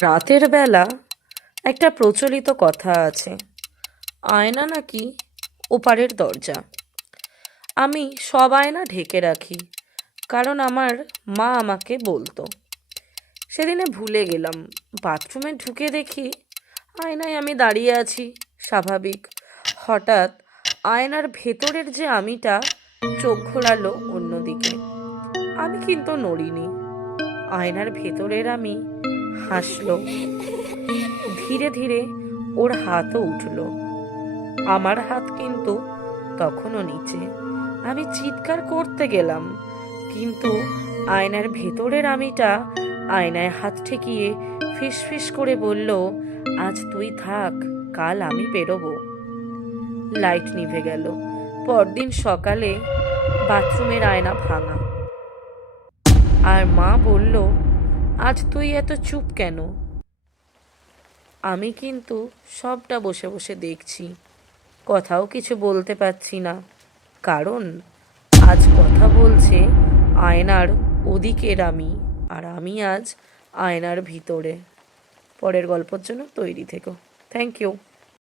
রাতের বেলা একটা প্রচলিত কথা আছে, আয়না নাকি ওপারের দরজা। আমি সব আয়না ঢেকে রাখি, কারণ আমার মা আমাকে বলতো। সেদিনে ভুলে গেলাম, বাথরুমে ঢুকে দেখি আয়নায় আমি দাঁড়িয়ে আছি স্বাভাবিক। হঠাৎ আয়নার ভেতরের যে আমিটা চোখ ঘোরালো অন্যদিকে। আমি কিন্তু নড়িনি। আয়নার ভেতরের আমি হাসলো। ধীরে ধীরে ওর হাতও উঠল। আমার হাত কিন্তু তখনও নিচে। আমি চিৎকার করতে গেলাম, কিন্তু আয়নার ভেতরের আমিটা আয়নায় হাত ঠেকিয়ে ফিসফিস করে বলল, আজ তুই থাক, কাল আমি বেরোবো। লাইট নিভে গেল। পরদিন সকালে বাথরুমের আয়না ভাঙা। আর মা বলল, আজ তুই এত চুপ কেন? আমি কিন্তু সবটা বসে বসে দেখছি, কথাও কিছু বলতে পারছি না, কারণ আজ কথা বলছে আয়নার ওদিকের আমি, আর আমি আজ আয়নার ভিতরে। পরের গল্পের জন্য তৈরি থেকো। Thank you.